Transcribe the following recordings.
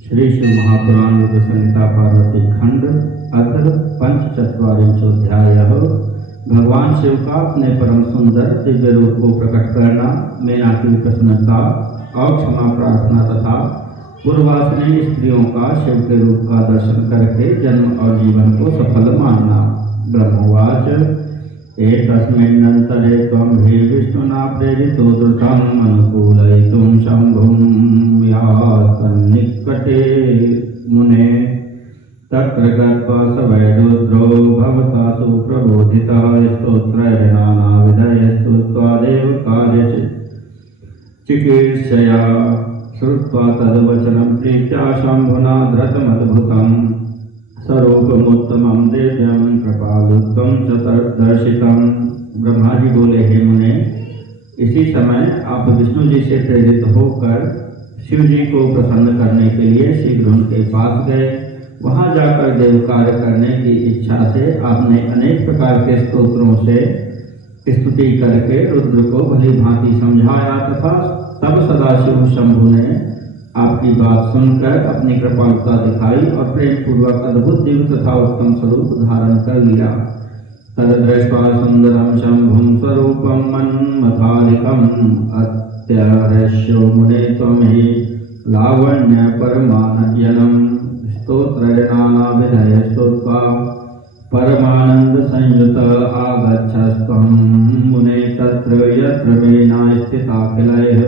श्री शिव महापुराण रुद्र संहिता पार्वती खंड अथ पंचचत्वारिंशोऽध्यायः। भगवान शिव का अपने परम सुंदर दिव्य रूप को प्रकट करना, मेना की प्रसन्नता और क्षमा प्रार्थना तथा पूर्वासनी स्त्रियों का शिव के रूप का दर्शन करके जन्म और जीवन को सफल मानना। ब्रह्मवाच एकस्मिन्नन्तरे त्वं हि विष्णुना प्रेरितो द्रुतं अनुकूलयितुं शम्भुं यासन्निकटे मुने तत्र गत्वा स वै रुद्रो भवता सुप्रबोधितः स्तोत्रेण नानाविधैः स्तुत्वा देवकार्यचिकीर्षया श्रुत्वा तद्वचनं प्रीत्या शम्भुना धृतमद्भुतम् स्वरूपमुत्तमं दिव्यं कृपालुत्वं चतुर्दर्शितं। ब्रह्मा जी बोले, हे मुने, इसी समय आप विष्णु जी से प्रेरित होकर शिव जी को प्रसन्न करने के लिए शीघ्र उनके पास गए। वहां जाकर देव कार्य करने की इच्छा से आपने अनेक प्रकार के स्तोत्रों से स्तुति करके रुद्र को भली भांति समझाया तथा तब सदाशिव शंभु ने आपकी बात सुनकर अपनी कृपालुता दिखाई और प्रेम पूर्वक अद्भुत दिव्य तथा उत्तम स्वरूप धारण कर लिया। तद्दृष्ट्वा सुंदरं शंभुं स्वरूपं मन्मथालिकम् अत्यर्ष्यो मुने त्वं हि लावण्य परमानयनं स्तोत्रेण नानाविधैः स्तुत्वा परमानंद संयुत आगच्छस्त्वं मुने तत्र यत्र मेना स्थिताखिलैः।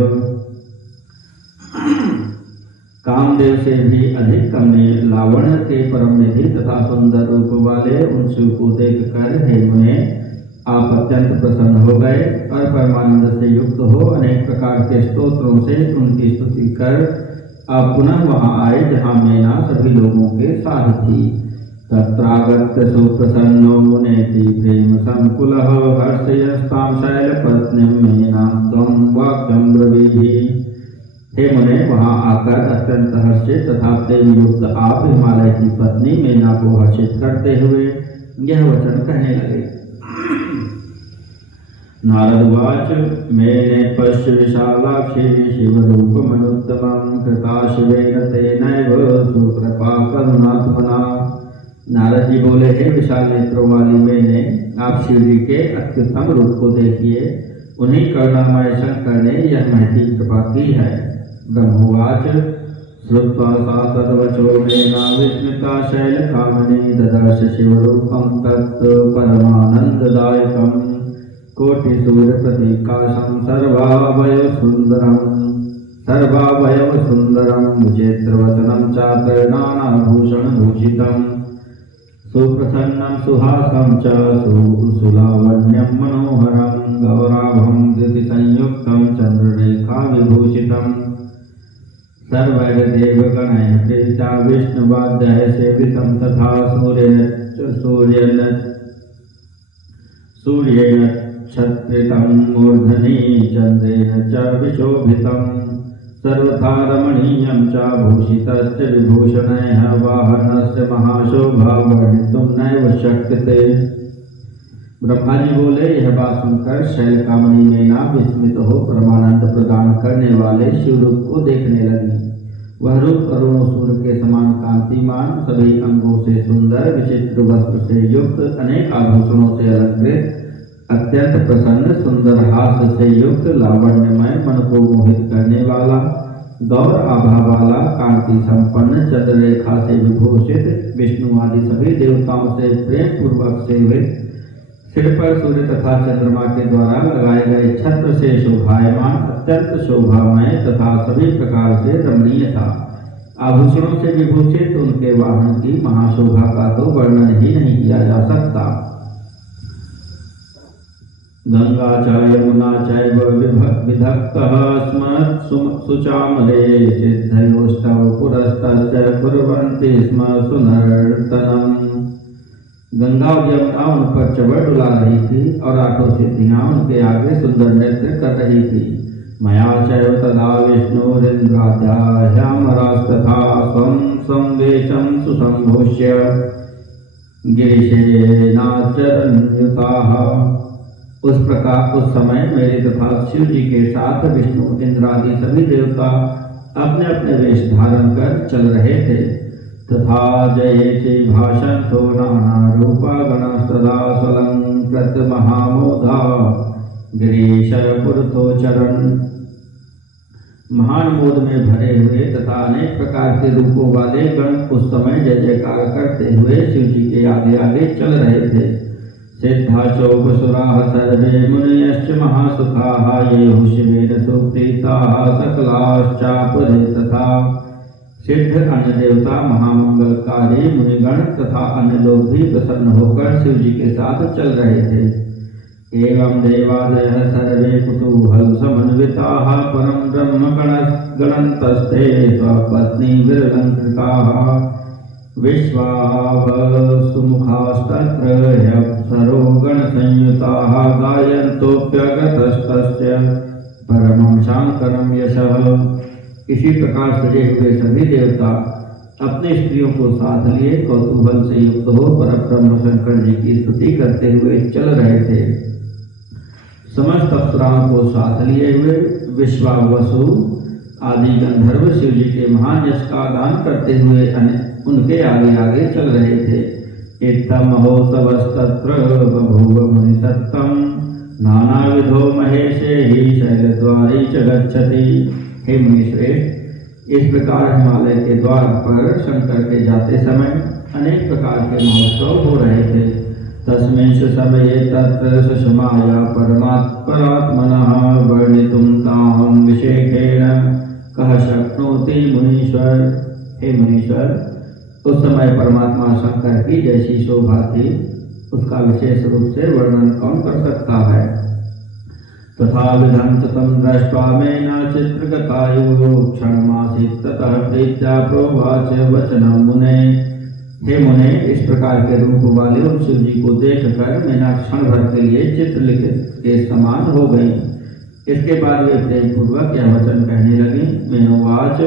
कामदेव से भी अधिक कमनीय लावण्य के परम निधि तथा सुंदर रूप वाले उन शिव को देखकर हे मुने, आप अत्यंत प्रसन्न हो गए और परमानंद से युक्त हो अनेक प्रकार के स्तोत्रों से उनकी स्तुति कर आप पुनः वहां आए जहां मेना सभी लोगों के साथ थी। तत्रागत्य सुप्रसन्नो मुनेति प्रेम संकुलः हर्षयस्तां शैलपत्नीं मेनां त्वं वाक्यं ब्रवीहि। हे मुने, वहां आकर अत्यंत हर्षित तथा प्रेम युक्त आप हिमालय की पत्नी मेना को हर्षित करते हुए यह वचन कहने लगे। नारदवाच मेने पश्य विशालाक्षी शिवरूपमनुत्तमं कृता शिवेन तेनैव सुकृपा करुणात्मना। नारद जी बोले, हे विशाल नेत्रों वाली मैंने आप शिव जी के अत्युत्तम रूप को देखिए, उन्हीं करुणामय शंकर ने यह महती कृपा की है। ब्रह्मवाच श्रुत्वा सा तद्वचो मेना विस्मिता शैलकामिनी ददर्श शिवरूपं तत् परमानन्ददायकं कोटिसूर्यप्रतीकाशं सर्वावयव सुन्दरं विचित्रवचनं चात्र नानाभूषणभूषितं सुप्रसन्नं सुहासं च सुलावण्यं मनोहरं गौराभं धृतिसंयुक्तं चन्द्ररेखाविभूषितं सर्वैर्देवगणैः प्रीत्या विष्णुवाद्यैः सेवितं तथा सूर्येण छत्रितं मूर्धनि चन्द्रेण च विशोभितं सर्वथा रमणीयं च भूषितश्च विभूषणैः वाहनस्य महाशोभा वर्णितुं नैव शक्यते। ब्रह्मा जी बोले, यह बात सुनकर शैलकामिनी मेना विस्मित हो परमानंद प्रदान करने वाले शिव रूप को देखने लगी। वह रूप करोड़ों सूर्य के समान कांतिमान, सभी अंगों से सुंदर, विचित्र वस्त्र से युक्त, अनेक आभूषणों से अलंकृत, अत्यंत प्रसन्न, सुंदर हास्य से युक्त, लावण्यमय, मन को मोहित करने वाला, गौर आभा वाला, कांति संपन्न, चंद्ररेखा से विभूषित, विष्णु आदि सभी देवताओं से प्रेम पूर्वक सेवित, सिर पर सूर्य तथा चंद्रमा के द्वारा लगाए गए छत्र से शोभायमान, अत्यंत शोभामय तथा सभी प्रकार से रमणीय था। आभूषणों से विभूषित उनके वाहन की महाशोभा का तो वर्णन ही नहीं किया जा सकता। गंगा च यमुना चैव विधक्तः स्म सुचामले सिद्धयोष्टौ पुरस्तश्च कुर्वन्ति स्म सुनर्तनम्। गंगा और यमुना उन पर चवर डुला रही थी और आठों सिद्धियां उनके आगे सुंदर नृत्य कर रही थी। मया चैव तदा विष्णुरिन्द्राद्याह्यामरास्तथा स्वं संवेशं सुसंभूष्य गिरिशेनाचरन्युताः। उस समय मेरे तथा शिव जी के साथ विष्णु, इंद्र आदि सभी देवता अपने अपने वेश धारण कर चल रहे थे। तथा जयेति भाषन्तो नाना रूपा गणस्तदा स्वलंकृत महामोधा गिरीश पुरतो चरण। महान मोद में भरे हुए तथा अनेक प्रकार के रूपों वाले गण उस समय जय जयकार करते हुए शिव जी के आगे आगे चल रहे थे। सिद्धाचोपसुराः सर्वे मुनयश्च महासुखाः ये शिवेन सुप्रीताः सकलाश्चापरे तथा। सिद्ध अन्य देवता महामंगलकारी मुनिगण तथा अन्य लोग भी प्रसन्न होकर शिव जी के साथ चल रहे थे। एवं देवादयः सर्वे कुतूहल समन्विताः परं ब्रह्म गणन्तस्ते स्वपत्नी विरलंकृताः विश्वावसुमुखास्तत्र ह्यप्सरो गणसंयुताः गायन्तोऽप्यगतस्तस्य परमं शांकरं यशः। इसी प्रकार सजे हुए सभी देवता अपने स्त्रियों को साथ लिए कौतूहल से युक्त हो परब्रह्म शंकर जी की स्तुति करते हुए चल रहे थे। समस्त अप्सराओं को साथ लिए हुए विश्वावसु आदि गंधर्व शिव जी के महान यश का गान करते हुए उनके आगे आगे चल रहे थे। इत्थं महोत्सवस्तत्र बभूव मुनिसत्तं नानाविधो महेशे ही शैलद्वारे च गच्छति। हे मुनिश्रेष्ठ, इस प्रकार हिमालय के द्वार पर शंकर के जाते समय अनेक प्रकार के महोत्सव हो रहे थे। तस्मिन् समये तत्र सुषमाया परात्मनः वर्णितुं तां विशेषेण कः शक्नोति मुनीश्वर। हे मुनीश्वर, उस समय परमात्मा शंकर की जैसी शोभा थी उसका विशेष रूप से वर्णन कौन कर सकता है। तथा विधं तं दृष्ट्वा मेन चित्रगतायुः क्षणमासीत् ततः प्रीत्या प्रोवाच वचनं मुने। हे मुने, इस प्रकार के रूप वाले उन शिव जी को देखकर मैना क्षण भर के लिए चित्रलिखित के समान हो गई। इसके बाद वे प्रेम पूर्वक यह वचन कहने लगी। मेनोवाच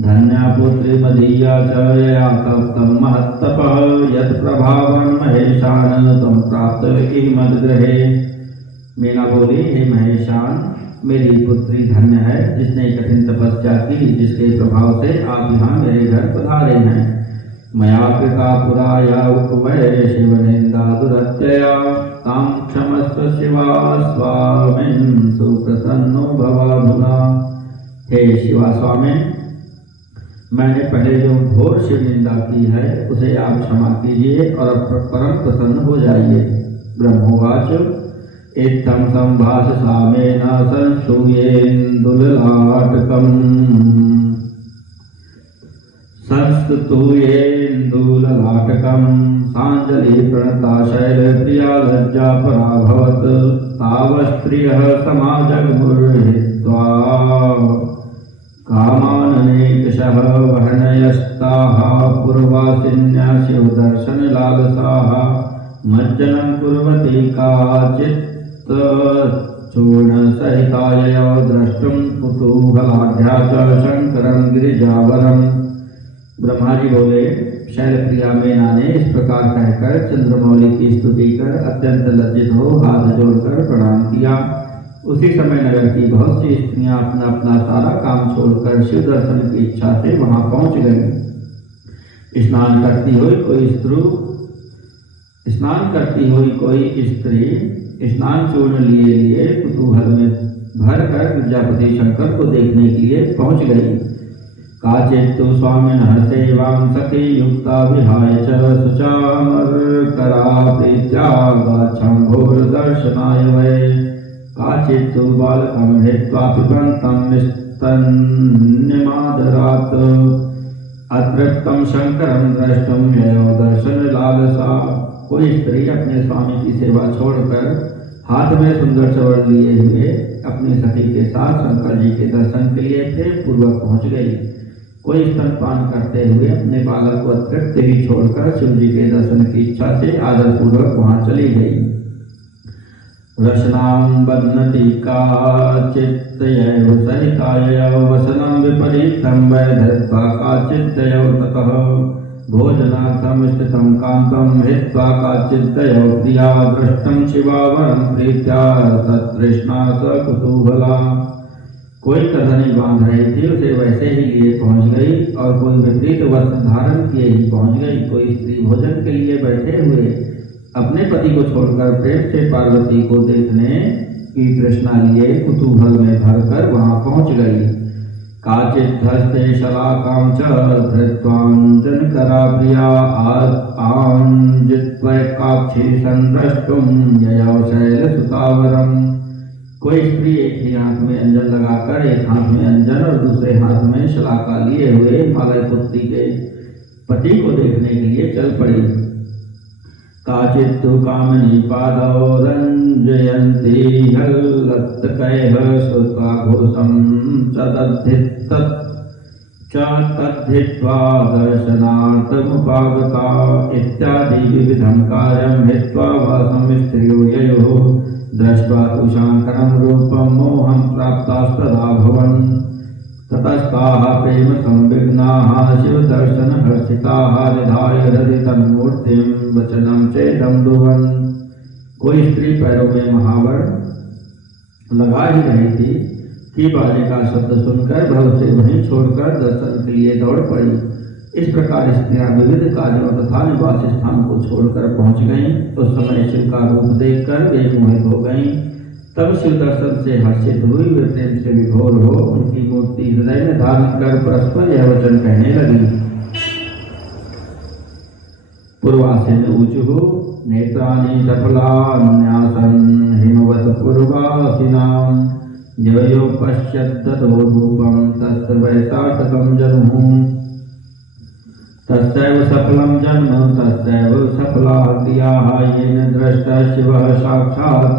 धन्या पुत्री मदीया च यया तप्तं महत्तपः यत् प्रभावं महेशान तं प्राप्त इह मद्गृहे। मेना बोली, हे महेशान, मेरी पुत्री धन्य है जिसने कठिन तपस्या की, जिसके प्रभाव से आप यहाँ मेरे घर पधारे हैं। मया कृता पुराया उपवय शिवनिंदा दुरत्यया तां क्षमस्व शिवा स्वामिन् सुप्रसन्नो भवाधुना। हे शिवा स्वामिन्, मैंने पहले जो घोर शिव निंदा की है उसे आप क्षमा कीजिए और परम प्रसन्न हो जाइए। ब्रह्मोवाच इत्थं संभाषसा मेना संस्तूयेन्दुललाटकम् सांजलि प्रणता शैलप्रिया लज्जा पराभवत् तावस्त्रियः समाजगमुर्हित्वा कामाननेकशः वर्णयस्ताः पूर्वासिन्या शिवदर्शनलालसाः मज्जनं कुर्वती काचित् चूर्णसहिताययो द्रष्टुं कुतूहलाढ्या च शंकरं गिरिजावरम्। ब्रह्मा जी बोले, शैलप्रिया मेना ने इस प्रकार कहकर चंद्रमौली की स्तुति कर अत्यंत लज्जित हो हाथ जोड़कर प्रणाम किया। उसी समय नगर की बहुत सी स्त्रियां अपना अपना सारा काम छोड़कर शिव दर्शन की इच्छा से वहां पहुंच गई। स्नान करती हुई स्त्री स्नान चूर्ण लिए कुतूहल में भर कर प्रजापति शंकर को देखने के लिए पहुंच गई। काचित्तु स्वामिनः सेवां सखी युक्ता विहाय च शुचामर्करा प्रीत्या गाच्छम्भोर्दर्शनाय वै। काचित्तु बालकं हित्वा पिबन्तं स्तन्यमादरात् अतृप्तं शंकरं द्रष्टुं ययो दर्शनलालसा। कोई स्त्री अपने स्वामी की सेवा छोड़कर हाथ में सुंदर चवर लिए हुए अपनी सखी के साथ शंकर जी के दर्शन के लिए प्रेम पूर्वक पहुंच गई। कोई स्तनपान करते हुए अपने बालक को अतृप्त ही छोड़कर शिव जी के दर्शन की इच्छा से आदर पूर्वक वहां चली गई। रशनां बध्नति काचित्तयैव सहिताययो वसनं विपरीतं वैधत्वा काचित्तयो ततः भोजनार्थं स्थितं कान्तं हित्वा काचित्तयो प्रिया दृष्टं शिवावरं प्रीत्या तत्तृष्णा स कुतूहला। कोई करधनी बांध रही थी, उसे वैसे ही लिए पहुंच गई, और कोई विपरीत वस्त्र धारण किए ही पहुंच गई। कोई स्त्री भोजन के लिए बैठे हुए अपने पति को छोड़कर प्रेम से पार्वती को देखने की तृष्णा लिए कुतूहल में भरकर वहां पहुंच गई। काचित् हस्ते शलाकां च धृत्वाञ्जनकरा प्रिया आञ्जित्वैकाक्षी संद्रष्टुं ययौ शैलसुतावरम्। कोई स्त्री एक ही हाथ में अंजन लगाकर, एक हाथ में अंजन और दूसरे हाथ में शलाका लिए हुए हिमालय पुत्री के पति को देखने के लिए चल पड़ी। काचित्तु कामिनी पादौ रंजयन्ती हल्लत्कैः श्रुत्वा घोषं तद्धित्वा दर्शनार्थमुपागता इत्यादि विविधं कार्यं हित्वा वासं स्त्रियो ययोः दृष्ट्वा तु शाङ्करं रूपं मोहं प्राप्तास्तदा भवन्। ततस्ताः प्रेम संविघ्नाः शिवदर्शनहर्षिताः निधाय हृदि तन्मूर्तिं वचनं चेदं ब्रुवन्। कोई स्त्री पैरों में महावर लगा ही रही थी कि बाजे का शब्द सुनकर वह उसे वहीं छोड़कर दर्शन के लिए दौड़ पड़ी। इस प्रकार स्त्रियां विविध कार्यों तथा निवास स्थान को छोड़कर पहुंच गईं। उस समय शिव का रूप देखकर वे मोहित हो गईं। तब शिव दर्शन से हर्षित हुई वे प्रेम से विभोर हो उनकी मूर्ति हृदय में धारण कर परस्पर यह वचन कहने लगी। पूर्वासिन ऊचुः नेत्राणि सफलान्यासन् हिमवत् पूर्वासिनां यो पश्यद्दतो रूपं तस्य वैसाटकं जनुः। तस्यैव सफलं जन्म तस्यैव सफला क्रियाः येन दृष्टः शिवः साक्षात्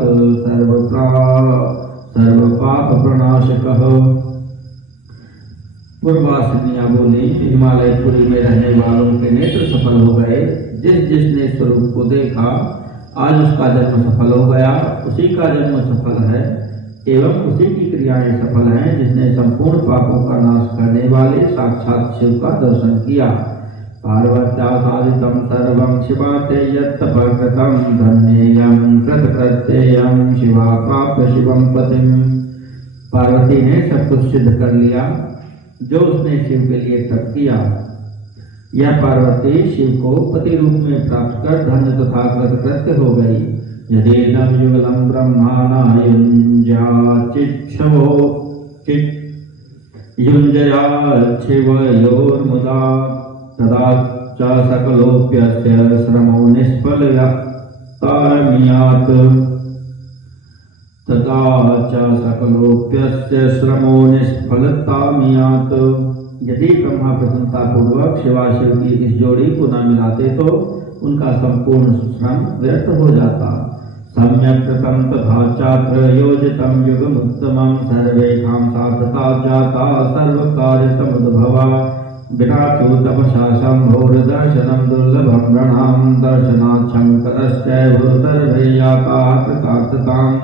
सर्वपापप्रणाशकः। पूर्वासिनियां बोली, हिमालयपुरी में रहने वालों के नेत्र सफल हो गए। जिस जिसने स्वरूप को देखा आज उसका जन्म सफल हो गया, उसी का जन्म सफल है एवं उसी की क्रियाएं सफल हैं जिसने संपूर्ण पापों का नाश करने वाले साक्षात शिव का दर्शन किया। पार्वत्या साधितं सर्वं शिवाते यत्तपकृतं धन्येयं कृतकृत्येयं शिवा प्राप्य शिवं पतिम्। पार्वती ने सब कुछ सिद्ध कर लिया जो उसने शिव के लिए तप किया। यह पार्वती शिव को पति रूप में प्राप्त कर धन्य तथा कृतकृत्य हो गई। यदेदं युगलं ब्रह्माणा युञ्जयाच्छिवयोर्मुदा तदा च सकलोऽप्यस्य श्रमो निष्फलतामियात्। तदा च सकलोऽप्यस्य श्रमो निष्फलतामियात्। यदि ब्रह्मा प्रसन्नतापूर्वक शिवाशिव की इस जोड़ी को न मिलाते तो उनका संपूर्ण श्रम व्यर्थ हो जाता। सम्यक् कृतं तथा चात्र योजितं युगमुत्तमं सर्वेषां साधता जाता सर्वकार्यसमुद्भवा। विना तु तपसा शम्भोर्दर्शनं दुर्लभं नृणां दर्शनात् शङ्करश्चैव सर्वे याताः कृतार्थताम्।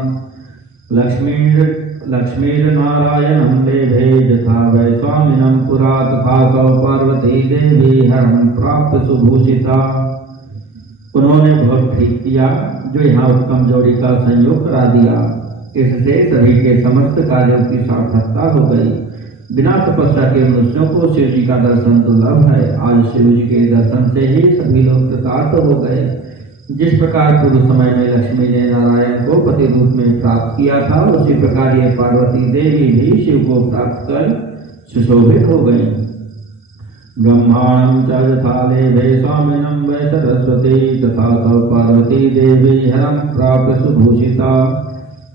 लक्ष्मीर्नारायणं लेभे यथा वै स्वामिनं पुरा तथा सौ पार्वती देवी हरं प्राप्त सुभूषिता। उन्होंने बहुत ठीक किया जो यहाँ उत्तम जोड़ी का संयोग करा दिया। इससे सभी के समस्त कार्यों की सार्थकता हो गई। बिना तपस्या के मनुष्यों को शिव जी का दर्शन दुर्लभ है। आज शिव जी के दर्शन से ही सभी लोग कृतार्थ हो गए। जिस प्रकार पूर्व समय में लक्ष्मी ने नारायण को पति रूप में प्राप्त किया था, उसी प्रकार ये पार्वती देवी भी शिव को प्राप्त कर सुशोभित हो गई। ब्रह्माणं च यथा लेभे स्वामिनं वै सरस्वती तथा सौ पार्वती देवी हरं प्राप्य सुभूषिता।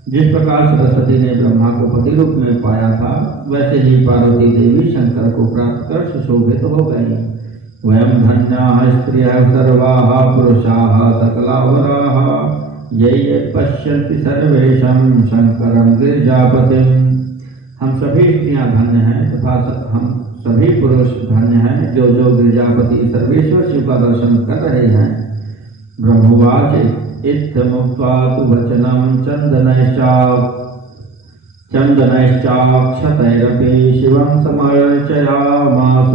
जिस प्रकार सरस्वती ने ब्रह्मा को पति रूप में पाया था, वैसे ही पार्वती देवी शंकर को प्राप्त कर सुशोभित हो गई। वयं धन्याः स्त्रियः सर्वाः पुरुषाः सकलावराः ये पश्यन्ति सर्वेशं शंकरं गिरिजापतिम्। हम सभी स्त्रियां धन्य हैं तथा हम सभी पुरुष धन्य हैं जो जो गिरिजापति सर्वेश्वर शिव का दर्शन कर रहे हैं। ब्रह्मवाच इत्थमुक्त्वा तु वचनं चन्दनैश्चाक्षतैरपि शिवं समर्चयामास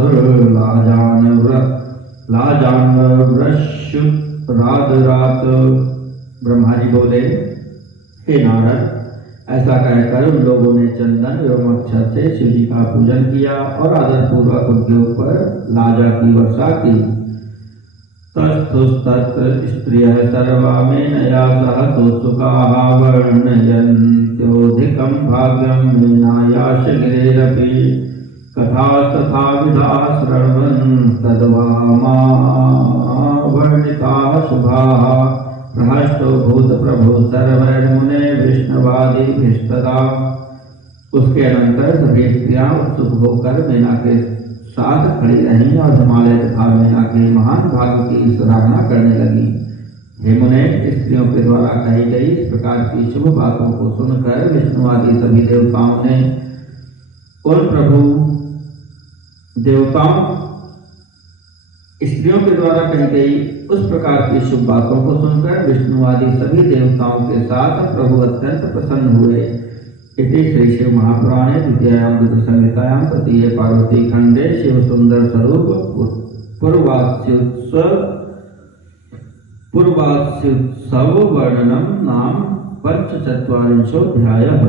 लाजान्वृश्युरादरात्। ब्रह्मा जी बोले, हे नारद, ऐसा कहकर उन लोगों ने चंदन एवं अक्षर से शिव जी का पूजन किया और आदर पूर्वक उनके ऊपर लाजा की वर्षा की। तस्थुस्तत्र स्त्रियः सर्वामेनया सह सोत्सुकाः वर्णयन्त्योऽधिकं भाग्यं मेनायाश्च गिरेरपि कथास्तथा विधाः शृण्वन् तद्वामावर्णिताः शुभाः प्रहस्तो भूतप्रभुः सर्वैर्मुने विष्णुवादिभिस्तदा। उसके अनंतर सभी स्त्रियां उत्सुक होकर मीना के साथ खड़ी रहीं और हिमालय तथा मीना के महान भाग्य की सराहना करने लगी। हे मुने, स्त्रियों के द्वारा कही गई इस प्रकार की शुभ बातों को सुनकर विष्णु आदि सभी देवताओं ने स्त्रियों के द्वारा कही गई उस प्रकार की शुभ बातों को सुनकर विष्णु आदि सभी देवताओं के साथ प्रभु अत्यंत प्रसन्न हुए। इति श्री शिव महापुराणे द्वितीयायां रुद्र संहितायां तृतीये पार्वती खंडे शिव सुंदर स्वरूप पूर्वास्योत्सव वर्णनम नाम पंचचत्वारिंशोऽध्यायः।